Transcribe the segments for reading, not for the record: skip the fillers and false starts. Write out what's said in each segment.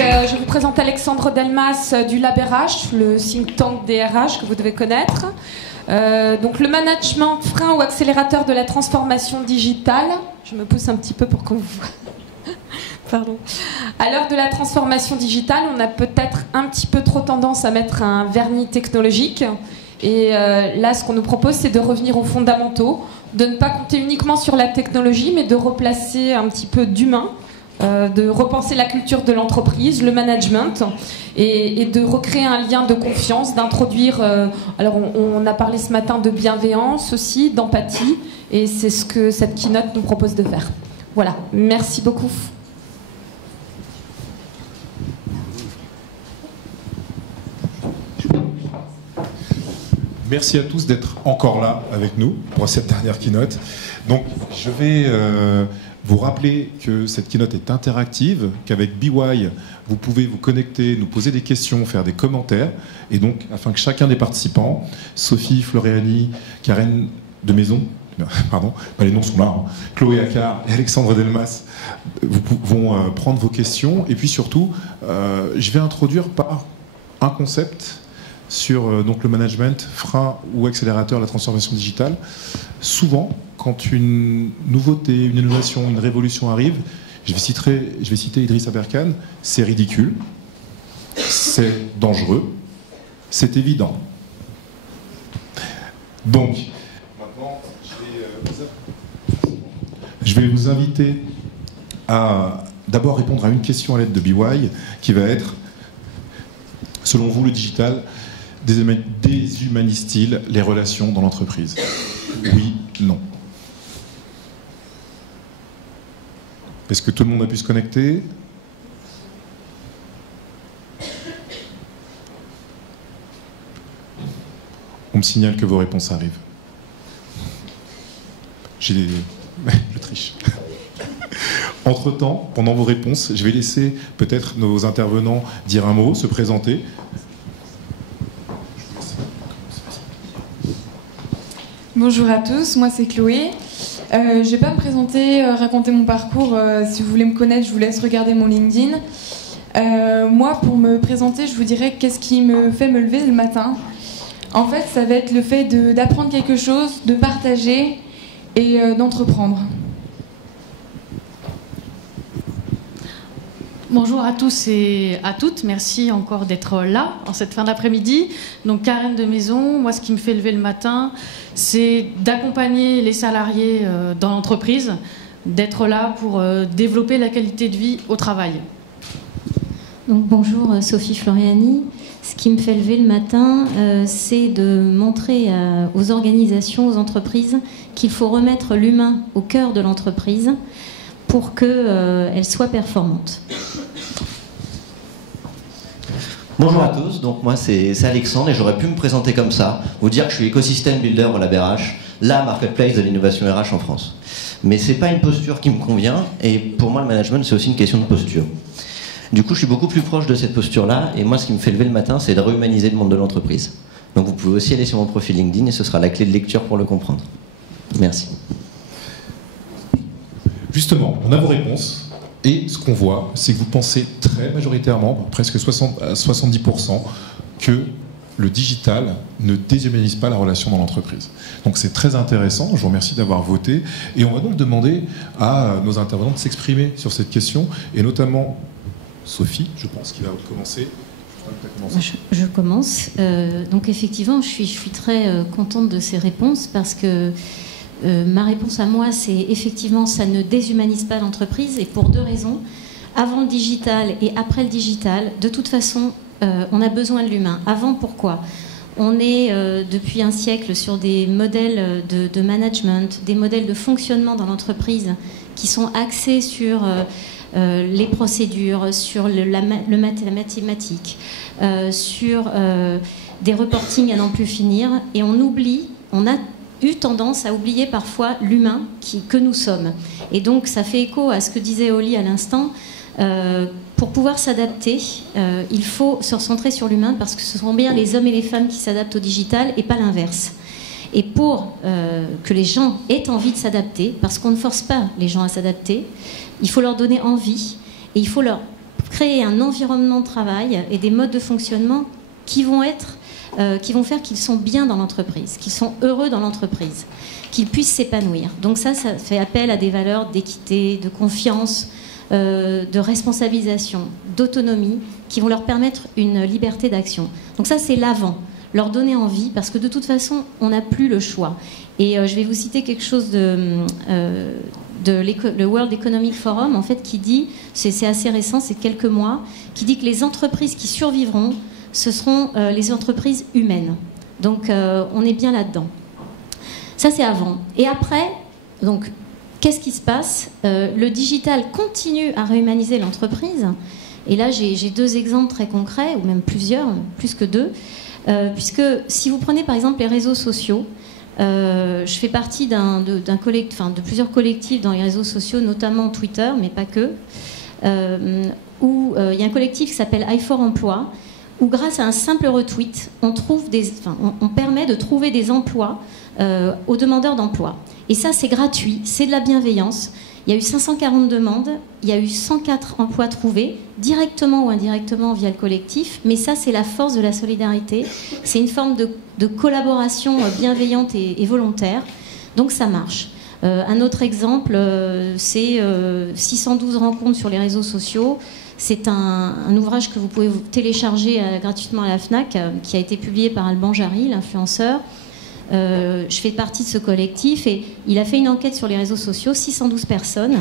je vous présente Alexandre Delmas du LabRH, le think tank des RH que vous devez connaître. Donc le management frein ou accélérateur de la transformation digitale. Je me pousse un petit peu pour qu'on vous voit. Pardon. À l'heure de la transformation digitale, on a peut-être un petit peu trop tendance à mettre un vernis technologique. Et là, ce qu'on nous propose, c'est de revenir aux fondamentaux, de ne pas compter uniquement sur la technologie, mais de replacer un petit peu d'humain, de repenser la culture de l'entreprise, le management, et de recréer un lien de confiance, d'introduire... alors, on a parlé ce matin de bienveillance aussi, d'empathie, et c'est ce que cette keynote nous propose de faire. Voilà, merci beaucoup. Merci à tous d'être encore là avec nous pour cette dernière keynote. Donc, je vais vous rappeler que cette keynote est interactive, qu'avec BY, vous pouvez vous connecter, nous poser des questions, faire des commentaires. Et donc, afin que chacun des participants, Sophie Floriani, Karen de Maison, pardon, les noms sont là, hein, Chloé Accard et Alexandre Delmas vont prendre vos questions. Et puis surtout, je vais introduire par un concept sur donc le management, frein ou accélérateur de la transformation digitale. Souvent, quand une nouveauté, une innovation, une révolution arrive, je vais citer Idriss Aberkan, c'est ridicule, c'est dangereux, c'est évident. Donc, maintenant, je vais vous inviter à d'abord répondre à une question à l'aide de BY, qui va être, selon vous, le digital déshumanise-t-il les relations dans l'entreprise? Oui, non. Est-ce que tout le monde a pu se connecter? On me signale que vos réponses arrivent. Je triche. Entre-temps, pendant vos réponses, je vais laisser peut-être nos intervenants dire un mot, se présenter. Bonjour à tous, moi c'est Chloé. Je ne vais pas me présenter, raconter mon parcours. Si vous voulez me connaître, je vous laisse regarder mon LinkedIn. Moi, pour me présenter, je vous dirais qu'est-ce qui me fait me lever le matin. En fait, ça va être le fait d'apprendre quelque chose, de partager et d'entreprendre. Bonjour à tous et à toutes, merci encore d'être là en cette fin d'après-midi. Donc Karen de Maison, moi ce qui me fait lever le matin, c'est d'accompagner les salariés dans l'entreprise, d'être là pour développer la qualité de vie au travail. Donc bonjour Sophie Floriani, ce qui me fait lever le matin, c'est de montrer aux organisations, aux entreprises qu'il faut remettre l'humain au cœur de l'entreprise pour qu'elle soit performante. Bonjour à tous, donc moi c'est Alexandre et j'aurais pu me présenter comme ça, vous dire que je suis écosystème builder au LabRH, la marketplace de l'innovation RH en France. Mais c'est pas une posture qui me convient et pour moi le management c'est aussi une question de posture. Du coup je suis beaucoup plus proche de cette posture-là et moi ce qui me fait lever le matin c'est de réhumaniser le monde de l'entreprise. Donc vous pouvez aussi aller sur mon profil LinkedIn et ce sera la clé de lecture pour le comprendre. Merci. Justement, on a vos réponses. Et ce qu'on voit, c'est que vous pensez très majoritairement, presque 70%, que le digital ne déshumanise pas la relation dans l'entreprise. Donc c'est très intéressant, je vous remercie d'avoir voté. Et on va donc demander à nos intervenants de s'exprimer sur cette question, et notamment Sophie, je pense, qui va commencer. Je commence. Donc effectivement, je suis très contente de ces réponses parce que ma réponse à moi, c'est effectivement, ça ne déshumanise pas l'entreprise et pour deux raisons. Avant le digital et après le digital, de toute façon, on a besoin de l'humain. Avant, pourquoi? On est depuis un siècle sur des modèles de management, des modèles de fonctionnement dans l'entreprise qui sont axés sur les procédures, sur la mathématique, sur des reportings à n'en plus finir. Et on a eu tendance à oublier parfois l'humain que nous sommes. Et donc ça fait écho à ce que disait Oli à l'instant. Pour pouvoir s'adapter, il faut se recentrer sur l'humain parce que ce sont bien les hommes et les femmes qui s'adaptent au digital et pas l'inverse. Et pour que les gens aient envie de s'adapter, parce qu'on ne force pas les gens à s'adapter, il faut leur donner envie et il faut leur créer un environnement de travail et des modes de fonctionnement qui vont faire qu'ils sont bien dans l'entreprise, qu'ils sont heureux dans l'entreprise, qu'ils puissent s'épanouir. Donc ça fait appel à des valeurs d'équité, de confiance, de responsabilisation, d'autonomie, qui vont leur permettre une liberté d'action. Donc ça, c'est l'avant, leur donner envie, parce que de toute façon, on n'a plus le choix. Et je vais vous citer quelque chose le World Economic Forum, en fait, qui dit, c'est assez récent, c'est quelques mois, qui dit que les entreprises qui survivront, ce seront les entreprises humaines. Donc, on est bien là-dedans. Ça, c'est avant. Et après, donc, qu'est-ce qui se passe ? Le digital continue à réhumaniser l'entreprise. Et là, j'ai 2 exemples très concrets, ou même plusieurs, plus que 2. Puisque si vous prenez par exemple les réseaux sociaux, je fais partie de plusieurs collectifs dans les réseaux sociaux, notamment Twitter, mais pas que, où il y a un collectif qui s'appelle i4 Emploi, où grâce à un simple retweet, on permet de trouver des emplois aux demandeurs d'emploi. Et ça, c'est gratuit, c'est de la bienveillance. Il y a eu 540 demandes, il y a eu 104 emplois trouvés, directement ou indirectement via le collectif. Mais ça, c'est la force de la solidarité. C'est une forme de collaboration bienveillante et volontaire. Donc ça marche. Un autre exemple, c'est 612 rencontres sur les réseaux sociaux. C'est un ouvrage que vous pouvez télécharger gratuitement à la FNAC, qui a été publié par Alban Jarry, l'influenceur. Je fais partie de ce collectif et il a fait une enquête sur les réseaux sociaux, 612 personnes,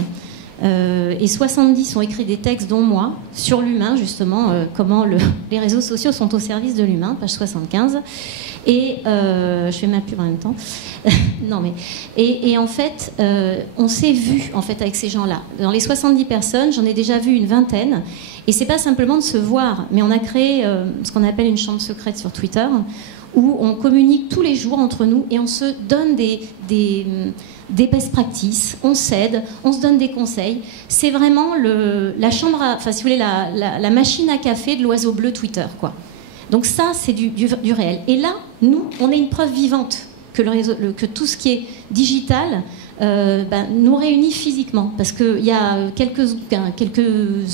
et 70 ont écrit des textes, dont moi, sur l'humain, justement, comment les réseaux sociaux sont au service de l'humain, page 75. Et je fais ma pub en même temps. Non, mais, et en fait, on s'est vu en fait, avec ces gens-là. Dans les 70 personnes, j'en ai déjà vu une vingtaine. Et c'est pas simplement de se voir, mais on a créé ce qu'on appelle une chambre secrète sur Twitter, où on communique tous les jours entre nous et on se donne des best practices, on s'aide, on se donne des conseils. C'est vraiment la chambre, enfin si vous voulez, la machine à café de l'oiseau bleu Twitter, quoi. Donc ça, c'est du réel. Et là, nous, on est une preuve vivante que tout ce qui est digital nous réunit physiquement. Parce qu'il y a quelques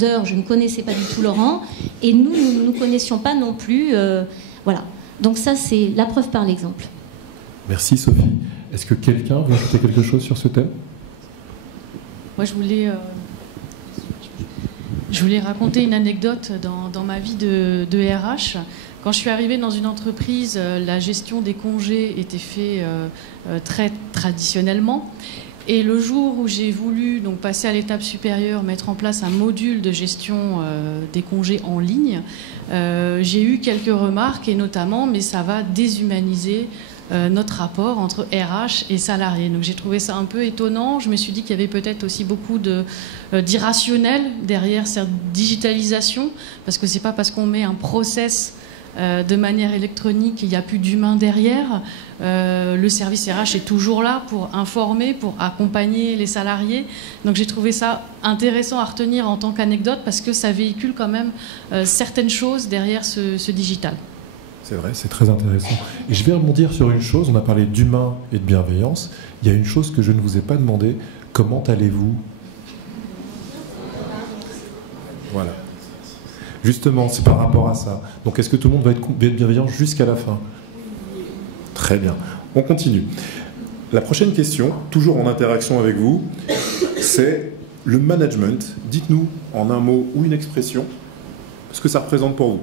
heures, je ne connaissais pas du tout Laurent, et nous ne nous connaissions pas non plus. Voilà. Donc ça, c'est la preuve par l'exemple. Merci Sophie. Est-ce que quelqu'un veut ajouter quelque chose sur ce thème ? Moi, je voulais raconter une anecdote dans ma vie de RH. Quand je suis arrivée dans une entreprise, la gestion des congés était faite très traditionnellement. Et le jour où j'ai voulu donc, passer à l'étape supérieure, mettre en place un module de gestion des congés en ligne, j'ai eu quelques remarques, et notamment, mais ça va déshumaniser notre rapport entre RH et salariés. Donc j'ai trouvé ça un peu étonnant. Je me suis dit qu'il y avait peut-être aussi beaucoup d'irrationnel derrière cette digitalisation, parce que c'est pas parce qu'on met un process de manière électronique, il n'y a plus d'humain derrière. Le service RH est toujours là pour informer, pour accompagner les salariés. Donc j'ai trouvé ça intéressant à retenir en tant qu'anecdote, parce que ça véhicule quand même certaines choses derrière ce digital. C'est vrai, c'est très intéressant. Et je vais rebondir sur une chose, on a parlé d'humain et de bienveillance. Il y a une chose que je ne vous ai pas demandé, comment allez-vous ? Voilà. Justement, c'est par rapport à ça. Donc, est-ce que tout le monde va être bienveillant jusqu'à la fin ? Très bien. On continue. La prochaine question, toujours en interaction avec vous, c'est le management. Dites-nous en un mot ou une expression ce que ça représente pour vous.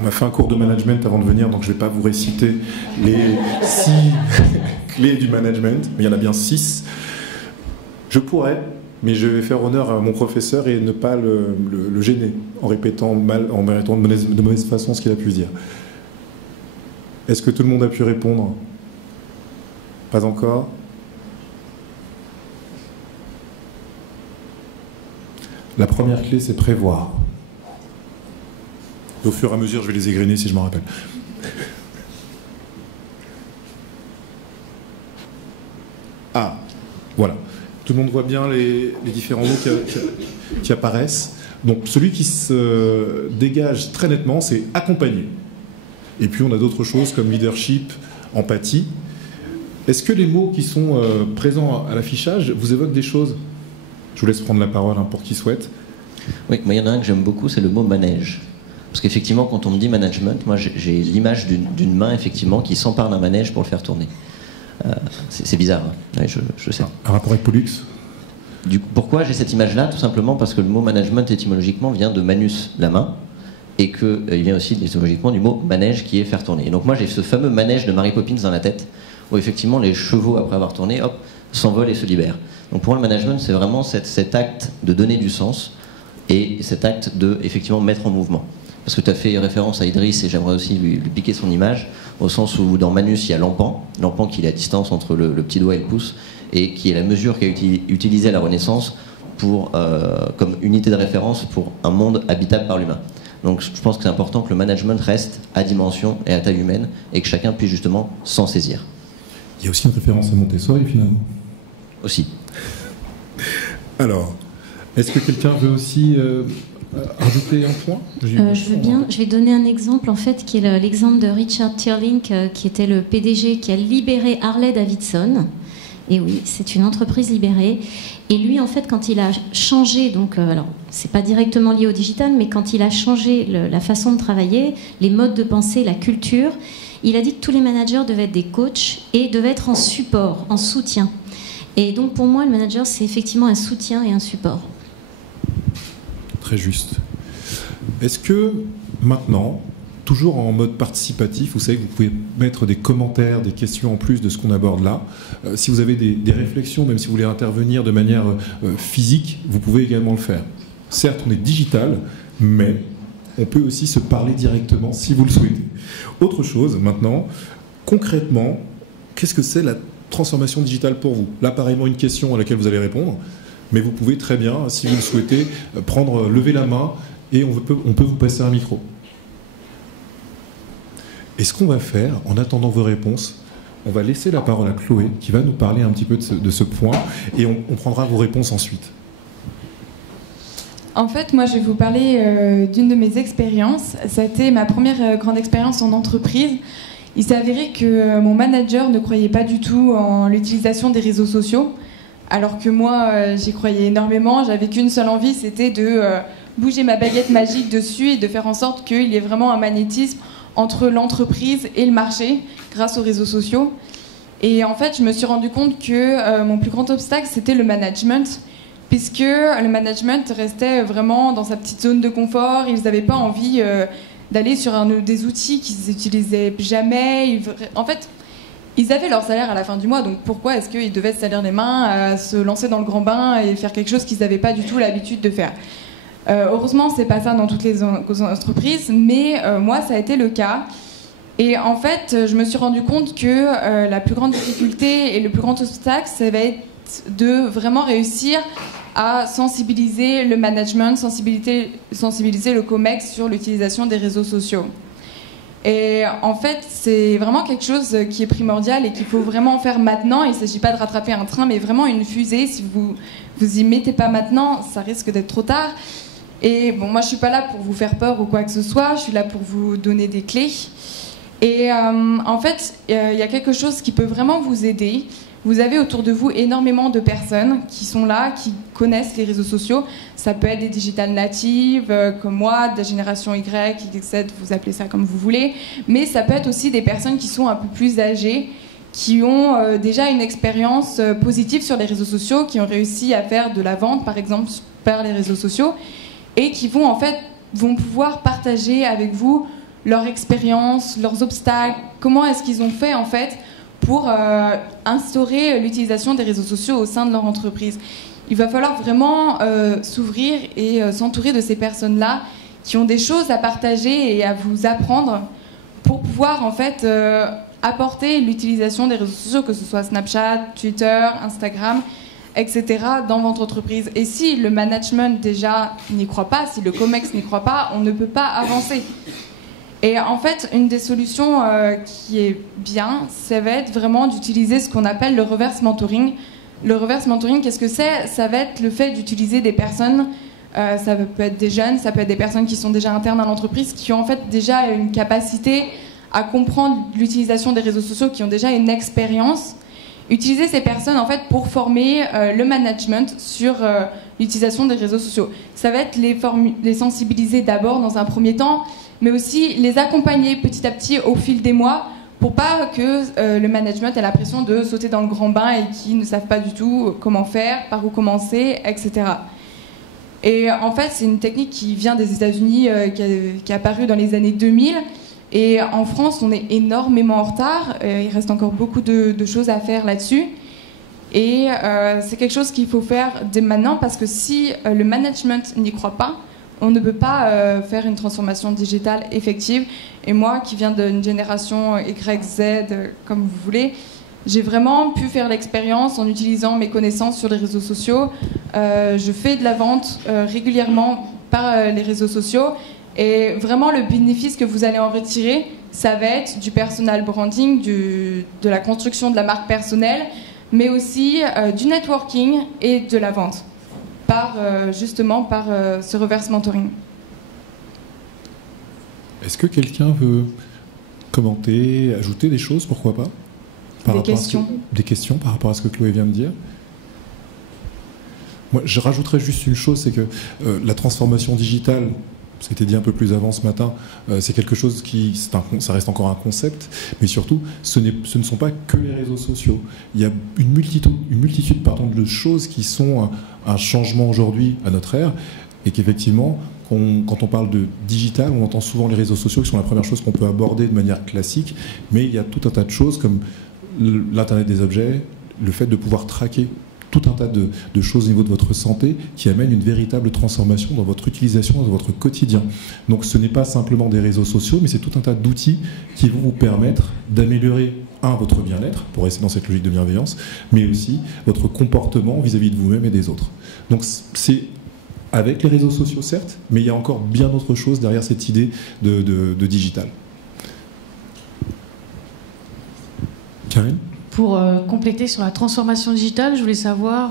On m'a fait un cours de management avant de venir, donc je ne vais pas vous réciter les 6 clés du management, mais il y en a bien 6. Je pourrais, mais je vais faire honneur à mon professeur et ne pas le gêner en répétant de mauvaise façon ce qu'il a pu dire. Est-ce que tout le monde a pu répondre ? Pas encore ? La première clé, c'est prévoir. Au fur et à mesure, je vais les égrener si je m'en rappelle. Ah, voilà. Tout le monde voit bien les différents mots qui apparaissent. Donc, celui qui se dégage très nettement, c'est accompagner. Et puis, on a d'autres choses comme leadership, empathie. Est-ce que les mots qui sont présents à l'affichage vous évoquent des choses? Je vous laisse prendre la parole pour qui souhaite. Oui, moi il y en a un que j'aime beaucoup, c'est le mot manège. Parce qu'effectivement, quand on me dit management, moi j'ai l'image d'une main effectivement qui s'empare d'un manège pour le faire tourner. C'est bizarre, hein. Ouais, je sais. Un rapport avec Pollux? Pourquoi j'ai cette image-là? Tout simplement parce que le mot management étymologiquement vient de manus, la main, et qu'il vient aussi étymologiquement du mot manège qui est faire tourner. Et donc moi j'ai ce fameux manège de Mary Poppins dans la tête, où effectivement les chevaux, après avoir tourné, hop, s'envolent et se libèrent. Donc pour moi le management, c'est vraiment cet acte de donner du sens et cet acte de effectivement mettre en mouvement. Parce que tu as fait référence à Idriss et j'aimerais aussi lui piquer son image, au sens où dans Manus il y a l'empan qui est la distance entre le petit doigt et le pouce, et qui est la mesure qu'a utilisée la Renaissance comme unité de référence pour un monde habitable par l'humain. Donc je pense que c'est important que le management reste à dimension et à taille humaine et que chacun puisse justement s'en saisir. Il y a aussi une référence à Montessori finalement. Aussi. Alors, est-ce que quelqu'un veut aussi ajouter un point? Je veux bien. Je vais donner un exemple en fait, qui est l'exemple de Richard Tierlink, qui était le PDG qui a libéré Harley-Davidson. Et oui, c'est une entreprise libérée. Et lui, en fait, quand il a changé, donc, alors, c'est pas directement lié au digital, mais quand il a changé la façon de travailler, les modes de pensée, la culture, il a dit que tous les managers devaient être des coachs et devaient être en support, en soutien. Et donc, pour moi, le manager, c'est effectivement un soutien et un support. Très juste. Est-ce que maintenant, toujours en mode participatif, vous savez que vous pouvez mettre des commentaires, des questions en plus de ce qu'on aborde là. Si vous avez des réflexions, même si vous voulez intervenir de manière physique, vous pouvez également le faire. Certes, on est digital, mais on peut aussi se parler directement si vous le souhaitez. Autre chose, maintenant, concrètement, qu'est-ce que c'est la transformation digitale pour vous? Là, pareillement, une question à laquelle vous allez répondre, mais vous pouvez très bien, si vous le souhaitez, lever la main et on peut vous passer un micro. Et ce qu'on va faire, en attendant vos réponses, on va laisser la parole à Chloé, qui va nous parler un petit peu de ce point, et on prendra vos réponses ensuite. En fait, moi, je vais vous parler d'une de mes expériences. C'était ma première grande expérience en entreprise. Il s'est avéré que mon manager ne croyait pas du tout en l'utilisation des réseaux sociaux, alors que moi, j'y croyais énormément. J'avais qu'une seule envie, c'était de bouger ma baguette magique dessus et de faire en sorte qu'il y ait vraiment un magnétisme entre l'entreprise et le marché grâce aux réseaux sociaux. Et en fait, je me suis rendu compte que mon plus grand obstacle, c'était le management, puisque le management restait vraiment dans sa petite zone de confort. Ils n'avaient pas envie d'aller sur des outils qu'ils n'utilisaient jamais. En fait, ils avaient leur salaire à la fin du mois, donc pourquoi est-ce qu'ils devaient se salir les mains à se lancer dans le grand bain et faire quelque chose qu'ils n'avaient pas du tout l'habitude de faire? Heureusement, c'est pas ça dans toutes les entreprises, mais moi, ça a été le cas. Et en fait, je me suis rendu compte que la plus grande difficulté et le plus grand obstacle, ça va être de vraiment réussir à sensibiliser le management, sensibiliser le COMEX sur l'utilisation des réseaux sociaux. Et en fait, c'est vraiment quelque chose qui est primordial et qu'il faut vraiment faire maintenant. Il ne s'agit pas de rattraper un train, mais vraiment une fusée. Si vous y mettez pas maintenant, ça risque d'être trop tard. Et bon, moi, je suis pas là pour vous faire peur ou quoi que ce soit. Je suis là pour vous donner des clés. Et en fait, il y a quelque chose qui peut vraiment vous aider. Vous avez autour de vous énormément de personnes qui sont là, qui connaissent les réseaux sociaux. Ça peut être des digital natives, comme moi, de la génération Y, Z, vous appelez ça comme vous voulez. Mais ça peut être aussi des personnes qui sont un peu plus âgées, qui ont déjà une expérience positive sur les réseaux sociaux, qui ont réussi à faire de la vente, par exemple, par les réseaux sociaux, et qui vont pouvoir partager avec vous leur expérience, leurs obstacles, comment est-ce qu'ils ont fait, en fait, pour instaurer l'utilisation des réseaux sociaux au sein de leur entreprise. Il va falloir vraiment s'ouvrir et s'entourer de ces personnes-là qui ont des choses à partager et à vous apprendre pour pouvoir en fait apporter l'utilisation des réseaux sociaux, que ce soit Snapchat, Twitter, Instagram, etc. dans votre entreprise. Et si le management déjà n'y croit pas, si le COMEX n'y croit pas, on ne peut pas avancer. Et en fait, une des solutions qui est bien, ça va être vraiment d'utiliser ce qu'on appelle le reverse mentoring. Le reverse mentoring, qu'est-ce que c'est? Ça va être le fait d'utiliser des personnes, ça peut être des jeunes, ça peut être des personnes qui sont déjà internes à l'entreprise, qui ont en fait déjà une capacité à comprendre l'utilisation des réseaux sociaux, qui ont déjà une expérience, utiliser ces personnes en fait pour former le management sur l'utilisation des réseaux sociaux. Ça va être les sensibiliser d'abord dans un premier temps, mais aussi les accompagner petit à petit au fil des mois pour pas que le management ait l'impression de sauter dans le grand bain et qu'ils ne savent pas du tout comment faire, par où commencer, etc. Et en fait, c'est une technique qui vient des États-Unis, qui est apparue dans les années 2000. Et en France, on est énormément en retard. Il reste encore beaucoup de choses à faire là-dessus. Et c'est quelque chose qu'il faut faire dès maintenant, parce que si le management n'y croit pas, on ne peut pas faire une transformation digitale effective. Et moi, qui viens d'une génération Y, Z, comme vous voulez, j'ai vraiment pu faire l'expérience en utilisant mes connaissances sur les réseaux sociaux. Je fais de la vente régulièrement par les réseaux sociaux. Et vraiment, le bénéfice que vous allez en retirer, ça va être du personal branding, de la construction de la marque personnelle, mais aussi du networking et de la vente, justement par ce reverse mentoring. Est-ce que quelqu'un veut commenter, ajouter des choses, pourquoi pas? Des questions par rapport à ce que Chloé vient de dire? Moi, je rajouterais juste une chose, c'est que la transformation digitale, ça a été dit un peu plus avant ce matin, c'est quelque chose ça reste encore un concept, mais surtout, ce ne sont pas que les réseaux sociaux. Il y a une multitude de choses qui sont un changement aujourd'hui à notre ère, et qu'effectivement, quand on parle de digital, on entend souvent les réseaux sociaux qui sont la première chose qu'on peut aborder de manière classique, mais il y a tout un tas de choses comme l'Internet des objets, le fait de pouvoir traquer tout un tas de choses au niveau de votre santé qui amènent une véritable transformation dans votre utilisation, dans votre quotidien. Donc ce n'est pas simplement des réseaux sociaux, mais c'est tout un tas d'outils qui vont vous permettre d'améliorer, votre bien-être, pour rester dans cette logique de bienveillance, mais aussi votre comportement vis-à-vis de vous-même et des autres. Donc c'est avec les réseaux sociaux, certes, mais il y a encore bien d'autres choses derrière cette idée de digital. Karine ? Pour compléter sur la transformation digitale, je voulais savoir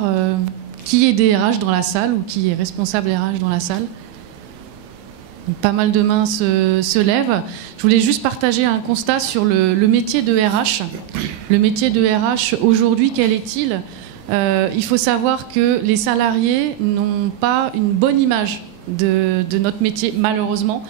qui est DRH dans la salle ou qui est responsable RH dans la salle. Donc, pas mal de mains se lèvent. Je voulais juste partager un constat sur le métier de RH. Le métier de RH aujourd'hui, quel est-il ? Il faut savoir que les salariés n'ont pas une bonne image de notre métier, malheureusement.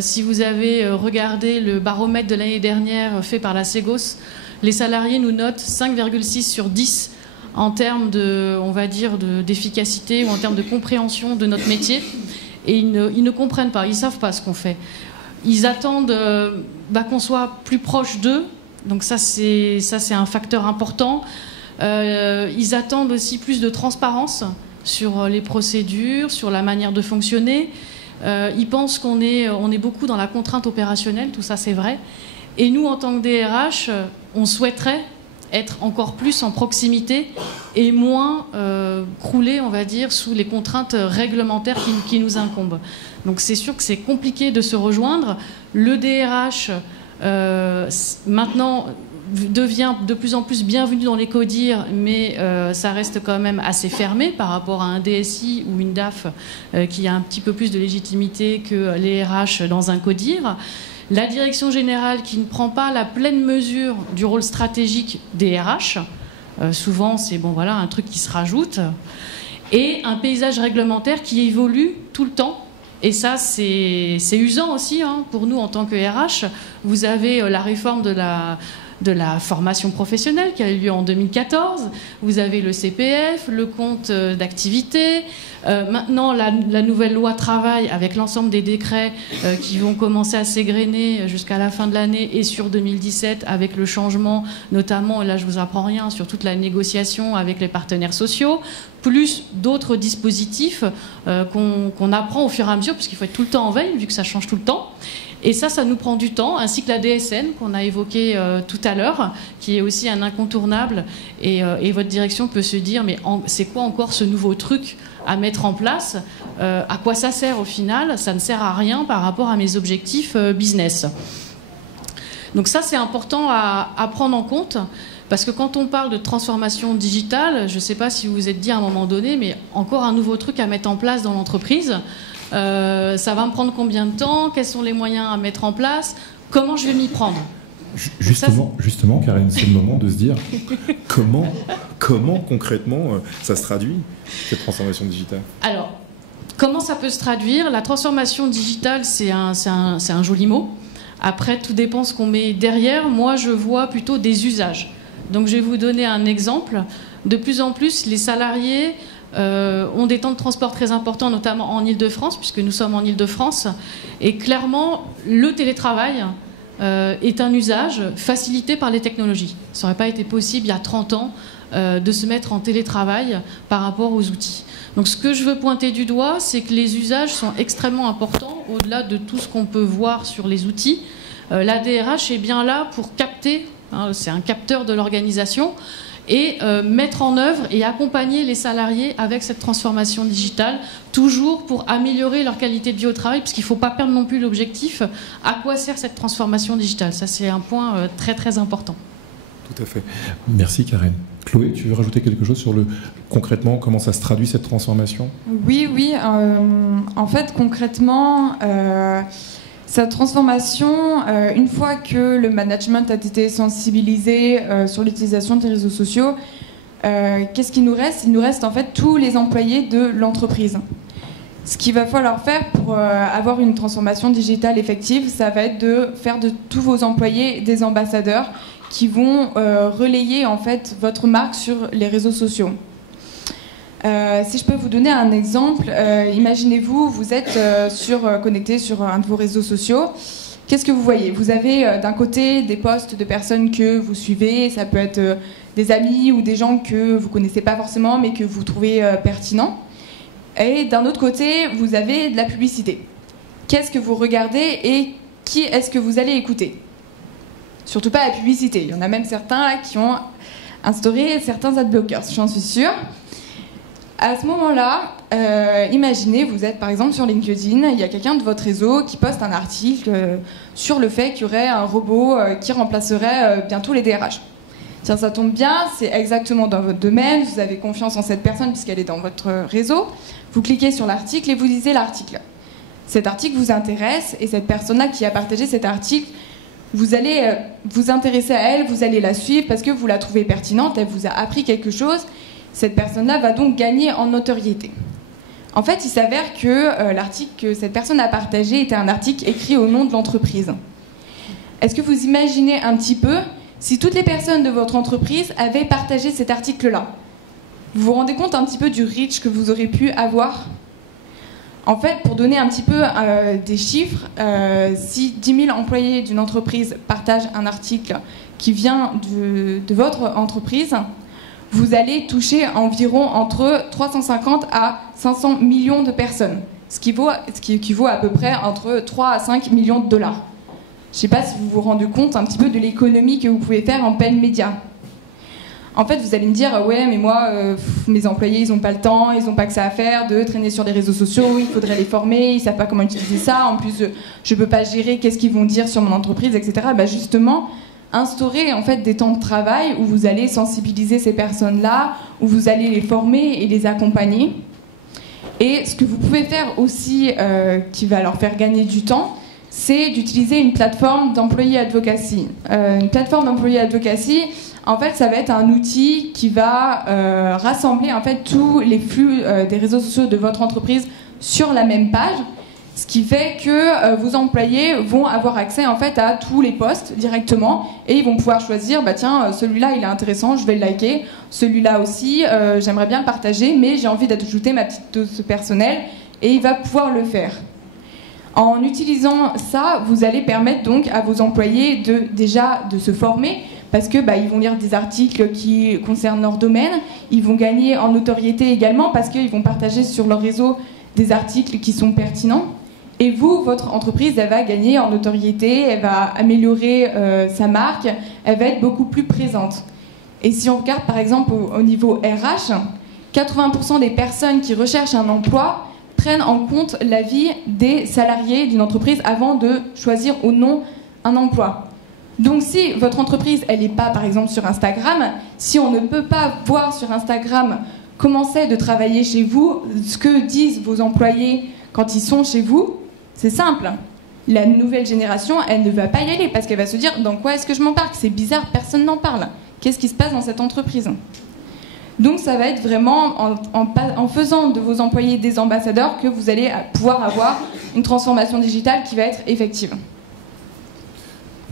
Si vous avez regardé le baromètre de l'année dernière fait par la Ségos, les salariés nous notent 5,6 sur 10 en termes d'efficacité ou en termes de compréhension de notre métier. Et ils ne comprennent pas, ils ne savent pas ce qu'on fait. Ils attendent qu'on soit plus proche d'eux. Donc ça, c'est un facteur important. Ils attendent aussi plus de transparence sur les procédures, sur la manière de fonctionner. Ils pensent qu'on est beaucoup dans la contrainte opérationnelle, tout ça c'est vrai. Et nous, en tant que DRH, on souhaiterait être encore plus en proximité et moins crouler, on va dire, sous les contraintes réglementaires qui nous incombent. Donc c'est sûr que c'est compliqué de se rejoindre. Le DRH, maintenant, devient de plus en plus bienvenu dans les CODIR, mais ça reste quand même assez fermé par rapport à un DSI ou une DAF qui a un petit peu plus de légitimité que les RH dans un CODIR. La direction générale qui ne prend pas la pleine mesure du rôle stratégique des RH, souvent c'est un truc qui se rajoute, et un paysage réglementaire qui évolue tout le temps. Et ça, c'est usant aussi pour nous en tant que RH. Vous avez la réforme de la formation professionnelle qui a eu lieu en 2014. Vous avez le CPF, le compte d'activité. Maintenant, la nouvelle loi travail avec l'ensemble des décrets qui vont commencer à s'égrener jusqu'à la fin de l'année et sur 2017 avec le changement, notamment, et là je vous apprends rien, sur toute la négociation avec les partenaires sociaux, plus d'autres dispositifs qu'on apprend au fur et à mesure, puisqu'il faut être tout le temps en veille, vu que ça change tout le temps. Et ça nous prend du temps, ainsi que la DSN qu'on a évoquée tout à l'heure, qui est aussi un incontournable. Et votre direction peut se dire, mais c'est quoi encore ce nouveau truc à mettre en place? À quoi ça sert au final? Ça ne sert à rien par rapport à mes objectifs business. Donc ça, c'est important à prendre en compte. Parce que quand on parle de transformation digitale, je ne sais pas si vous vous êtes dit à un moment donné, mais encore un nouveau truc à mettre en place dans l'entreprise. Ça va me prendre combien de temps? Quels sont les moyens à mettre en place? comment je vais m'y prendre. Justement, Karine, c'est le moment de se dire comment concrètement ça se traduit, cette transformation digitale. Alors, comment ça peut se traduire? La transformation digitale, c'est un joli mot. Après, tout dépend ce qu'on met derrière. Moi, je vois plutôt des usages. Donc, je vais vous donner un exemple. De plus en plus, les salariés ont des temps de transport très importants, notamment en Île-de-France, puisque nous sommes en Île-de-France. Et clairement, le télétravail est un usage facilité par les technologies. Ça n'aurait pas été possible il y a 30 ans de se mettre en télétravail par rapport aux outils. Donc ce que je veux pointer du doigt, c'est que les usages sont extrêmement importants au-delà de tout ce qu'on peut voir sur les outils. La DRH est bien là pour capter, hein, c'est un capteur de l'organisation, et mettre en œuvre et accompagner les salariés avec cette transformation digitale, toujours pour améliorer leur qualité de vie au travail, parce qu'il ne faut pas perdre non plus l'objectif. À quoi sert cette transformation digitale? Ça, c'est un point très très important. Tout à fait. Merci Karine. Chloé, tu veux rajouter quelque chose sur concrètement comment ça se traduit cette transformation? Oui. En fait, concrètement, cette transformation, une fois que le management a été sensibilisé sur l'utilisation des réseaux sociaux, qu'est-ce qu'il nous reste? Il nous reste en fait tous les employés de l'entreprise. Ce qu'il va falloir faire pour avoir une transformation digitale effective, ça va être de faire de tous vos employés des ambassadeurs qui vont relayer en fait votre marque sur les réseaux sociaux. Si je peux vous donner un exemple, imaginez-vous, vous êtes connecté sur un de vos réseaux sociaux. Qu'est-ce que vous voyez? Vous avez d'un côté des posts de personnes que vous suivez, ça peut être des amis ou des gens que vous ne connaissez pas forcément mais que vous trouvez pertinents. Et d'un autre côté, vous avez de la publicité. Qu'est-ce que vous regardez et qui est-ce que vous allez écouter? Surtout pas la publicité. Il y en a même certains là, qui ont instauré certains adblockers, j'en suis sûre. À ce moment-là, imaginez, vous êtes par exemple sur LinkedIn, il y a quelqu'un de votre réseau qui poste un article sur le fait qu'il y aurait un robot qui remplacerait bientôt les DRH. Tiens, ça tombe bien, c'est exactement dans votre domaine, vous avez confiance en cette personne puisqu'elle est dans votre réseau. Vous cliquez sur l'article et vous lisez l'article. Cet article vous intéresse et cette personne-là qui a partagé cet article, vous allez vous intéresser à elle, vous allez la suivre parce que vous la trouvez pertinente, elle vous a appris quelque chose. Cette personne-là va donc gagner en notoriété. En fait, il s'avère que l'article que cette personne a partagé était un article écrit au nom de l'entreprise. Est-ce que vous imaginez un petit peu si toutes les personnes de votre entreprise avaient partagé cet article-là? Vous vous rendez compte un petit peu du reach que vous aurez pu avoir? En fait, pour donner un petit peu des chiffres, si 10 000 employés d'une entreprise partagent un article qui vient de votre entreprise, vous allez toucher environ entre 350 à 500 millions de personnes, ce qui équivaut à peu près entre 3 à 5 millions de dollars. Je ne sais pas si vous vous rendez compte un petit peu de l'économie que vous pouvez faire en plein média. En fait, vous allez me dire, ouais, mais moi, mes employés, ils n'ont pas le temps, ils n'ont pas que ça à faire de traîner sur les réseaux sociaux, il faudrait les former, ils ne savent pas comment utiliser ça, en plus, je ne peux pas gérer qu'est-ce qu'ils vont dire sur mon entreprise, etc. Bah, justement, instaurer en fait des temps de travail où vous allez sensibiliser ces personnes-là, où vous allez les former et les accompagner. Et ce que vous pouvez faire aussi, qui va leur faire gagner du temps, c'est d'utiliser une plateforme d'employé advocacy. Une plateforme d'employé advocacy, en fait, ça va être un outil qui va rassembler en fait tous les flux des réseaux sociaux de votre entreprise sur la même page, ce qui fait que vos employés vont avoir accès en fait à tous les posts directement et ils vont pouvoir choisir, bah tiens, celui-là il est intéressant, je vais le liker, celui-là aussi, j'aimerais bien le partager, mais j'ai envie d'ajouter ma petite dose personnelle et il va pouvoir le faire. En utilisant ça, vous allez permettre donc à vos employés déjà de se former parce que ils vont lire des articles qui concernent leur domaine, ils vont gagner en notoriété également parce qu'ils vont partager sur leur réseau des articles qui sont pertinents. Et vous, votre entreprise, elle va gagner en notoriété, elle va améliorer sa marque, elle va être beaucoup plus présente. Et si on regarde par exemple au niveau RH, 80% des personnes qui recherchent un emploi prennent en compte l'avis des salariés d'une entreprise avant de choisir ou non un emploi. Donc si votre entreprise, elle n'est pas par exemple sur Instagram, si on ne peut pas voir sur Instagram comment c'est de travailler chez vous, ce que disent vos employés quand ils sont chez vous, c'est simple. la nouvelle génération, elle ne va pas y aller parce qu'elle va se dire dans quoi est-ce que je m'embarque? C'est bizarre, personne n'en parle. Qu'est-ce qui se passe dans cette entreprise? Donc ça va être vraiment en faisant de vos employés des ambassadeurs que vous allez pouvoir avoir une transformation digitale qui va être effective.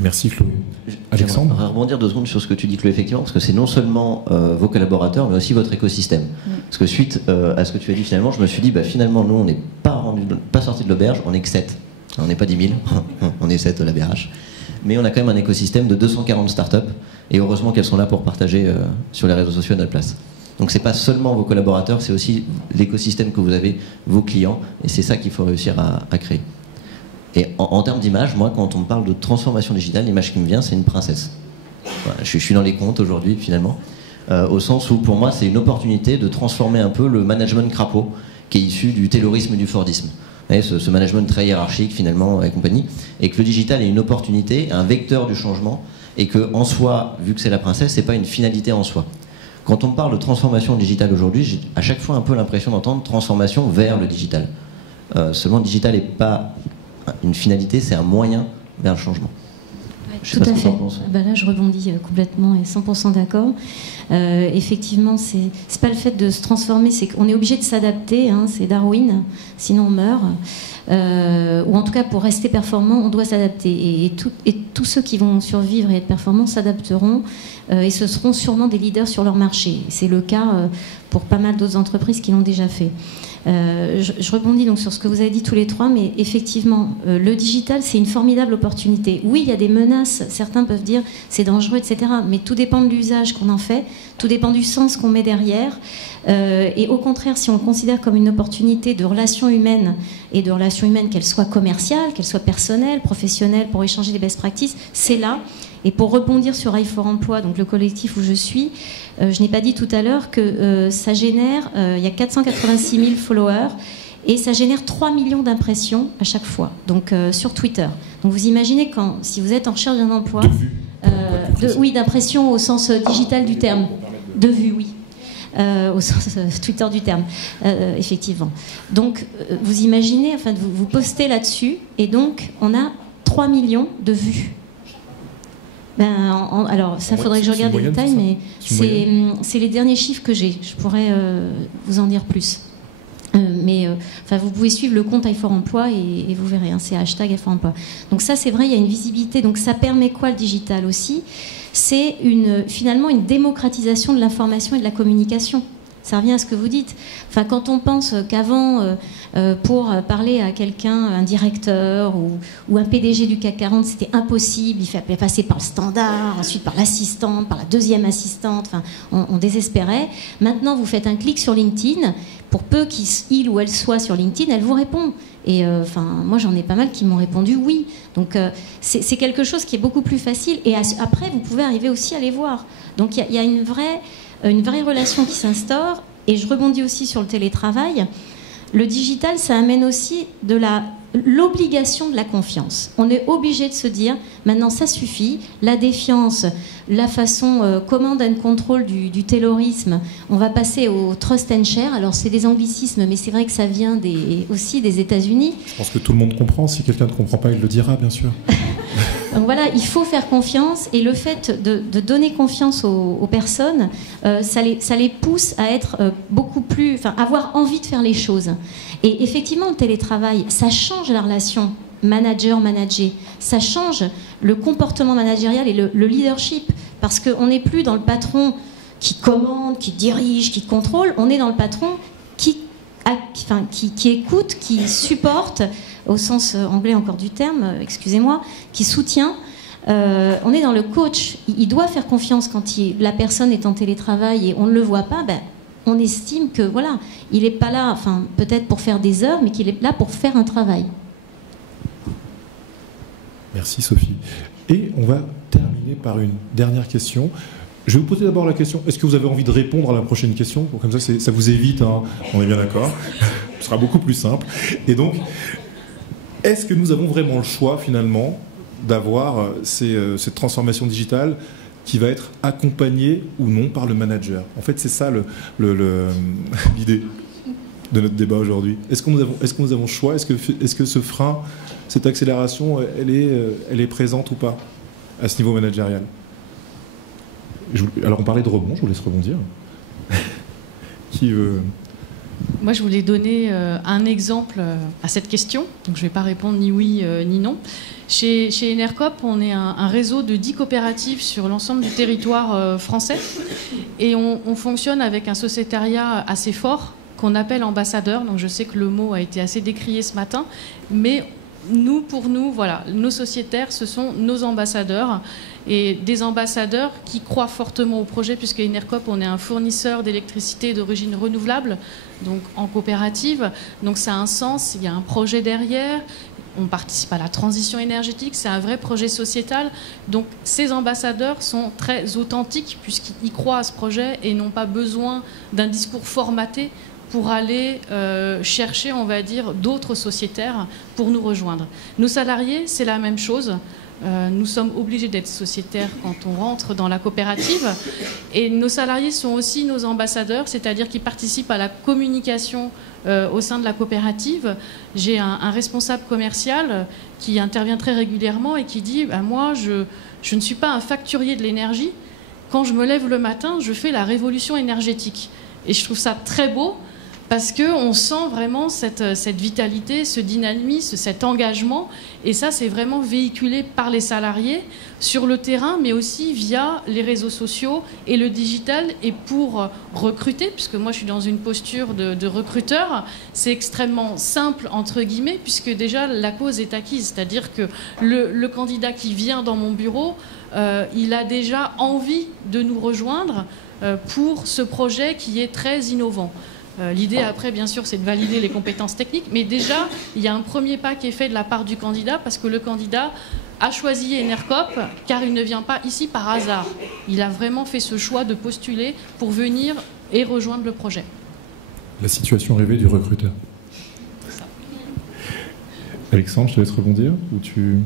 Merci Chloé. Alexandre? J'aimerais rebondir 2 secondes sur ce que tu dis, Chloé, effectivement, parce que c'est non seulement vos collaborateurs, mais aussi votre écosystème. Parce que suite à ce que tu as dit, finalement, je me suis dit, finalement, nous, on n'est pas sortis de l'auberge, on n'est que 7. On n'est pas 10 000, on est 7 à la BRH. Mais on a quand même un écosystème de 240 startups, et heureusement qu'elles sont là pour partager sur les réseaux sociaux à notre place. Donc c'est pas seulement vos collaborateurs, c'est aussi l'écosystème que vous avez, vos clients, et c'est ça qu'il faut réussir à créer. Et en termes d'image, moi, quand on me parle de transformation digitale, l'image qui me vient, c'est une princesse. Voilà, je suis dans les comptes aujourd'hui, finalement, au sens où, pour moi, c'est une opportunité de transformer un peu le management crapaud, qui est issu du taylorisme et du fordisme. Vous voyez, ce management très hiérarchique, finalement, et compagnie, et que le digital est une opportunité, un vecteur du changement, et que, en soi, vu que c'est la princesse, c'est pas une finalité en soi. Quand on me parle de transformation digitale aujourd'hui, j'ai à chaque fois un peu l'impression d'entendre transformation vers le digital. Seulement, le digital n'est pas une finalité, c'est un moyen vers le changement. Tout à fait. Là, je rebondis complètement et 100% d'accord. Effectivement, c'est pas le fait de se transformer, c'est qu'on est obligé de s'adapter. C'est Darwin, sinon on meurt. Ou en tout cas, pour rester performant, on doit s'adapter. Et tous ceux qui vont survivre et être performants s'adapteront et ce seront sûrement des leaders sur leur marché. C'est le cas pour pas mal d'autres entreprises qui l'ont déjà fait. Je rebondis donc sur ce que vous avez dit tous les trois, mais effectivement, le digital, c'est une formidable opportunité. Oui, il y a des menaces, certains peuvent dire c'est dangereux, etc. Mais tout dépend de l'usage qu'on en fait, tout dépend du sens qu'on met derrière. Et au contraire, si on le considère comme une opportunité de relations humaines, et de relations humaines, qu'elles soient commerciales, qu'elles soient personnelles, professionnelles, pour échanger des best practices, c'est là. Et pour rebondir sur i4Emploi, donc le collectif où je suis, je n'ai pas dit tout à l'heure que ça génère, il y a 486 000 followers, et ça génère 3 millions d'impressions à chaque fois, donc sur Twitter. Donc vous imaginez si vous êtes en recherche d'un emploi, oui, d'impression au sens digital du terme, de vue, oui. Au sens Twitter du terme, effectivement. Donc, vous imaginez, enfin, vous postez là-dessus, et donc, on a 3 millions de vues. Alors, ça, faudrait que je regarde les détails, mais c'est les derniers chiffres que j'ai. Je pourrais vous en dire plus. Enfin, vous pouvez suivre le compte i4Emploi et vous verrez, c'est hashtag i4Emploi. Donc ça, c'est vrai, il y a une visibilité. Donc ça permet quoi, le digital aussi? C'est finalement une démocratisation de l'information et de la communication. Ça revient à ce que vous dites. Enfin, quand on pense qu'avant, pour parler à quelqu'un, un directeur ou un PDG du CAC 40, c'était impossible, il fallait passer par le standard, ensuite par l'assistante, par la deuxième assistante, enfin, on désespérait. Maintenant, vous faites un clic sur LinkedIn, pour peu qu'il ou elle soit sur LinkedIn, elle vous répond. Et moi, j'en ai pas mal qui m'ont répondu oui. Donc, c'est quelque chose qui est beaucoup plus facile. Et après, vous pouvez arriver aussi à les voir. Donc, il y a une vraie relation qui s'instaure. Et je rebondis aussi sur le télétravail. Le digital, ça amène aussi l'obligation de la confiance. On est obligé de se dire, maintenant ça suffit, la défiance, la façon command and control du taylorisme, on va passer au trust and share. Alors c'est des anglicismes, mais c'est vrai que ça vient aussi des États-Unis. Je pense que tout le monde comprend, si quelqu'un ne comprend pas, il le dira, bien sûr. Donc voilà, il faut faire confiance, et le fait de donner confiance aux personnes, ça les pousse à être beaucoup plus, avoir envie de faire les choses. Et effectivement, le télétravail, ça change la relation manager-manager, ça change le comportement managérial et le leadership, parce qu'on n'est plus dans le patron qui commande, qui dirige, qui contrôle, on est dans le patron qui écoute, qui supporte, au sens anglais encore du terme, excusez-moi, qui soutient. On est dans le coach, il doit faire confiance quand la personne est en télétravail et on ne le voit pas, on estime que voilà, il n'est pas là, peut-être pour faire des heures, mais qu'il est là pour faire un travail. Merci Sophie. Et on va terminer par une dernière question. Je vais vous poser d'abord la question, est-ce que vous avez envie de répondre à la prochaine question? Comme ça vous évite, on est bien d'accord. Ce sera beaucoup plus simple. Et donc, est-ce que nous avons vraiment le choix finalement d'avoir cette transformation digitale qui va être accompagnée ou non par le manager? En fait, c'est ça l'idée. de notre débat aujourd'hui. Est-ce que nous avons choix? Est-ce que ce frein, cette accélération, elle est présente ou pas à ce niveau managérial? Alors on parlait de rebond, je vous laisse rebondir. Qui veut... Moi, je voulais donner un exemple à cette question. Donc, je ne vais pas répondre ni oui ni non. Chez Enercop, on est un réseau de 10 coopératives sur l'ensemble du territoire français. Et on fonctionne avec un sociétariat assez fort qu'on appelle ambassadeur. Donc, je sais que le mot a été assez décrié ce matin. Mais pour nous, voilà, nos sociétaires, ce sont nos ambassadeurs. Et des ambassadeurs qui croient fortement au projet, puisque Enercop, on est un fournisseur d'électricité d'origine renouvelable, donc en coopérative. Donc ça a un sens, il y a un projet derrière, on participe à la transition énergétique, c'est un vrai projet sociétal. Donc ces ambassadeurs sont très authentiques, puisqu'ils croient à ce projet et n'ont pas besoin d'un discours formaté pour aller chercher, on va dire, d'autres sociétaires pour nous rejoindre. Nos salariés, c'est la même chose. Nous sommes obligés d'être sociétaires quand on rentre dans la coopérative. Et nos salariés sont aussi nos ambassadeurs, c'est-à-dire qu'ils participent à la communication au sein de la coopérative. J'ai un responsable commercial qui intervient très régulièrement et qui dit moi, je ne suis pas un facturier de l'énergie. Quand je me lève le matin, je fais la révolution énergétique. Et je trouve ça très beau, parce qu'on sent vraiment cette vitalité, ce dynamisme, cet engagement. Et ça, c'est vraiment véhiculé par les salariés sur le terrain, mais aussi via les réseaux sociaux et le digital. Et pour recruter, puisque moi, je suis dans une posture de recruteur, c'est extrêmement simple, entre guillemets, puisque déjà, la cause est acquise. C'est-à-dire que le candidat qui vient dans mon bureau, il a déjà envie de nous rejoindre pour ce projet qui est très innovant. L'idée après, bien sûr, c'est de valider les compétences techniques, mais déjà, il y a un premier pas qui est fait de la part du candidat, parce que le candidat a choisi Enercop, car il ne vient pas ici par hasard. Il a vraiment fait ce choix de postuler pour venir et rejoindre le projet. La situation rêvée du recruteur. Alexandre, je te laisse rebondir ou tu...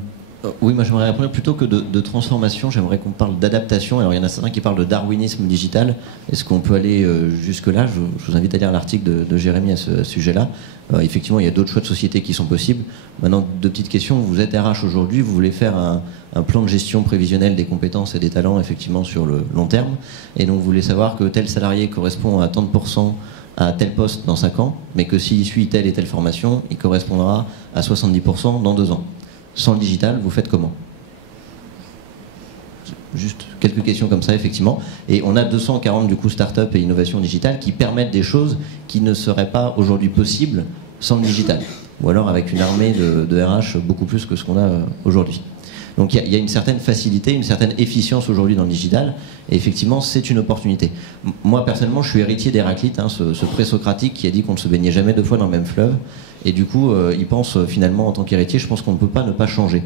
Oui, moi j'aimerais répondre plutôt que de transformation, j'aimerais qu'on parle d'adaptation. Alors il y en a certains qui parlent de darwinisme digital. Est-ce qu'on peut aller jusque-là? Je vous invite à lire l'article de Jérémy à ce sujet-là. Effectivement, il y a d'autres choix de société qui sont possibles. Maintenant, deux petites questions. Vous êtes RH aujourd'hui, vous voulez faire un plan de gestion prévisionnelle des compétences et des talents, effectivement, sur le long terme. Et donc vous voulez savoir que tel salarié correspond à tant de pourcents à tel poste dans 5 ans, mais que s'il suit telle et telle formation, il correspondra à 70% dans 2 ans. Sans le digital, vous faites comment? Juste quelques questions comme ça, effectivement. Et on a 240 du coup start-up et innovation digitale qui permettent des choses qui ne seraient pas aujourd'hui possibles sans le digital. Ou alors avec une armée de RH beaucoup plus que ce qu'on a aujourd'hui. Donc il y a une certaine facilité, une certaine efficience aujourd'hui dans le digital. Et effectivement, c'est une opportunité. Moi, personnellement, je suis héritier d'Héraclite, ce pré-socratique qui a dit qu'on ne se baignait jamais 2 fois dans le même fleuve. Et du coup, il pense finalement, en tant qu'héritier, je pense qu'on ne peut pas ne pas changer.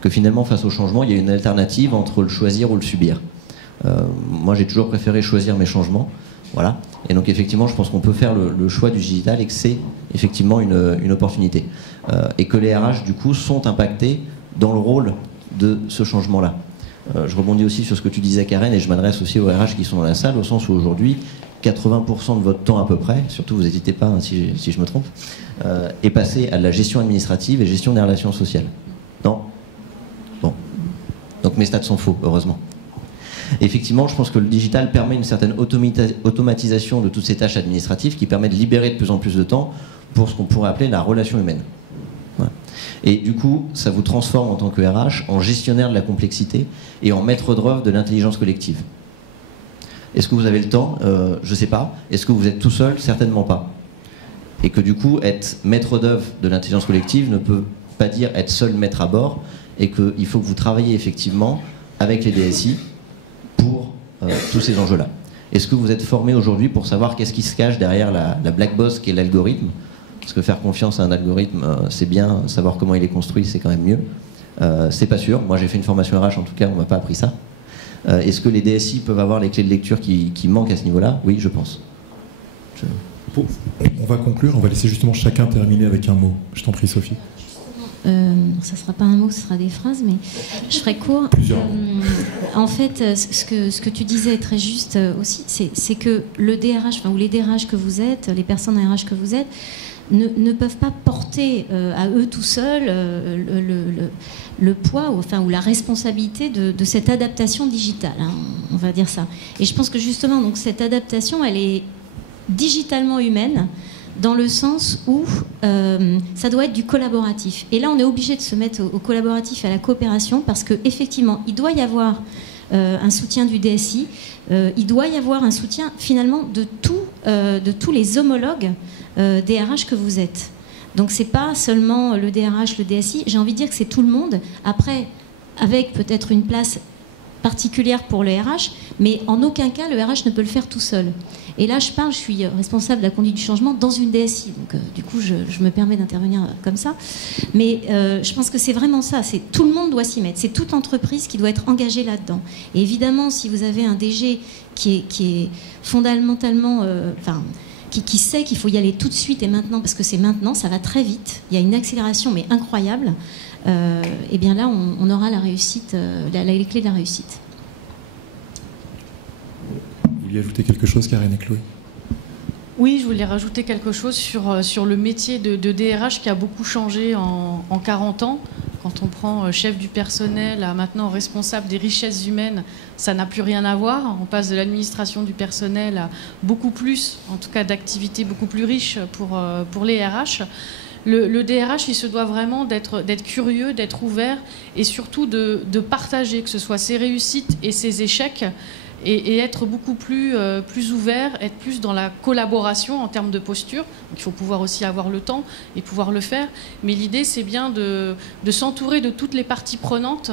Que finalement, face au changement, il y a une alternative entre le choisir ou le subir. Moi, j'ai toujours préféré choisir mes changements. Voilà. Et donc, effectivement, je pense qu'on peut faire le choix du digital et que c'est effectivement une opportunité. Et que les RH, du coup, sont impactés dans le rôle de ce changement-là. Je rebondis aussi sur ce que tu disais, Karen, et je m'adresse aussi aux RH qui sont dans la salle, au sens où aujourd'hui, 80% de votre temps à peu près, surtout vous n'hésitez pas si je me trompe, est passé à la gestion administrative et gestion des relations sociales. Non? Bon. Donc mes stats sont faux, heureusement. Effectivement, je pense que le digital permet une certaine automatisation de toutes ces tâches administratives qui permet de libérer de plus en plus de temps pour ce qu'on pourrait appeler la relation humaine. Voilà. Et du coup, ça vous transforme en tant que RH en gestionnaire de la complexité et en maître d'œuvre de l'intelligence collective. Est-ce que vous avez le temps? Je ne sais pas. Est-ce que vous êtes tout seul? Certainement pas. Et que du coup, être maître d'œuvre de l'intelligence collective ne peut pas dire être seul maître à bord, et qu'il faut que vous travaillez effectivement avec les DSI pour tous ces enjeux-là. Est-ce que vous êtes formé aujourd'hui pour savoir qu'est-ce qui se cache derrière la black box qui est l'algorithme? Parce que faire confiance à un algorithme, c'est bien, savoir comment il est construit, c'est quand même mieux. C'est pas sûr. Moi, j'ai fait une formation RH, en tout cas, on m'a pas appris ça. Est-ce que les DSI peuvent avoir les clés de lecture qui manquent à ce niveau-là? Oui, je pense. On va conclure, on va laisser justement chacun terminer avec un mot. Je t'en prie, Sophie. ça ne sera pas un mot, ce sera des phrases, mais je ferai court. En fait, ce que tu disais est très juste aussi, c'est que le DRH, ou les DRH que vous êtes, les personnes en RH que vous êtes, ne peuvent pas porter à eux tout seuls le poids ou la responsabilité de cette adaptation digitale, hein, on va dire ça. Et je pense que justement, donc, cette adaptation, elle est digitalement humaine, dans le sens où ça doit être du collaboratif. Et là, on est obligé de se mettre au collaboratif et à la coopération, parce qu'effectivement, il doit y avoir un soutien du DSI, il doit y avoir un soutien finalement de tous les homologues DRH que vous êtes. Donc c'est pas seulement le DRH, le DSI, j'ai envie de dire que c'est tout le monde. Après, avec peut-être une place particulière pour le RH, mais en aucun cas le RH ne peut le faire tout seul. Et là, je suis responsable de la conduite du changement dans une DSI, donc du coup, je me permets d'intervenir comme ça. Mais je pense que c'est vraiment ça, tout le monde doit s'y mettre, c'est toute entreprise qui doit être engagée là-dedans. Et évidemment, si vous avez un DG qui est fondamentalement... qui sait qu'il faut y aller tout de suite et maintenant, parce que c'est maintenant, ça va très vite, il y a une accélération mais incroyable, et bien là on aura la réussite, les clés de la réussite. Vous vouliez ajouter quelque chose, Karen et Chloé? Oui, je voulais rajouter quelque chose sur le métier de DRH qui a beaucoup changé en 40 ans. Quand on prend chef du personnel à maintenant responsable des richesses humaines, ça n'a plus rien à voir. On passe de l'administration du personnel à beaucoup plus, en tout cas d'activités beaucoup plus riches pour les RH. Le DRH, il se doit vraiment d'être curieux, d'être ouvert et surtout de partager, que ce soit ses réussites et ses échecs, et être beaucoup plus ouvert, être plus dans la collaboration en termes de posture. Donc, il faut pouvoir aussi avoir le temps et pouvoir le faire. Mais l'idée, c'est bien de s'entourer de toutes les parties prenantes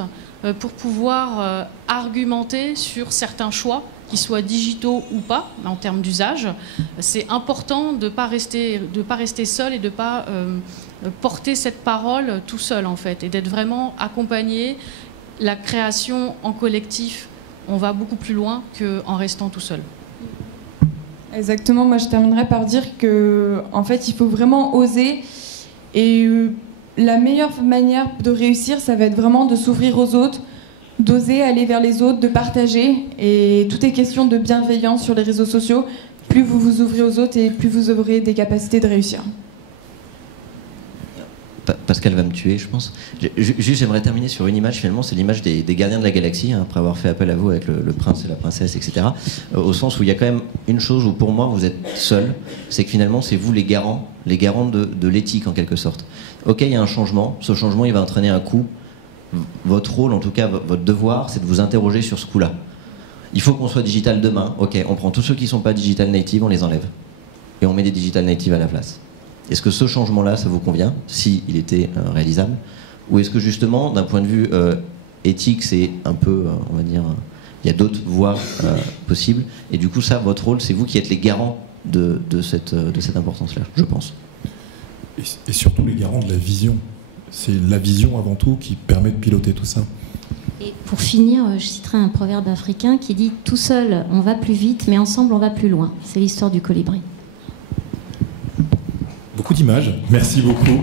pour pouvoir argumenter sur certains choix, qu'ils soient digitaux ou pas, en termes d'usage. C'est important de ne pas rester seul et de ne pas porter cette parole tout seul, en fait, et d'être vraiment accompagné. La création en collectif, on va beaucoup plus loin qu'en restant tout seul. Exactement, moi je terminerai par dire que en fait il faut vraiment oser, et la meilleure manière de réussir, ça va être vraiment de s'ouvrir aux autres, d'oser aller vers les autres, de partager, et tout est question de bienveillance sur les réseaux sociaux. Plus vous vous ouvrez aux autres et plus vous aurez des capacités de réussir. Pascal va me tuer, je pense. Juste, j'aimerais terminer sur une image, finalement, c'est l'image des gardiens de la galaxie, hein, après avoir fait appel à vous avec le prince et la princesse, etc. Au sens où il y a quand même une chose où, pour moi, vous êtes seul, c'est que finalement, c'est vous les garants de l'éthique, en quelque sorte. Ok, il y a un changement, ce changement, il va entraîner un coût. Votre rôle, en tout cas, votre devoir, c'est de vous interroger sur ce coût-là. Il faut qu'on soit digital demain. Ok, on prend tous ceux qui ne sont pas digital native, on les enlève. Et on met des digital natives à la place. Est-ce que ce changement-là, ça vous convient, s'il était réalisable? Ou est-ce que justement, d'un point de vue éthique, c'est un peu, on va dire, il y a d'autres voies possibles, et du coup, ça, votre rôle, c'est vous qui êtes les garants de cette importance-là, je pense. Et surtout les garants de la vision. C'est la vision avant tout qui permet de piloter tout ça. Et pour finir, je citerai un proverbe africain qui dit « Tout seul, on va plus vite, mais ensemble, on va plus loin ». C'est l'histoire du colibri. Beaucoup d'images. Merci beaucoup.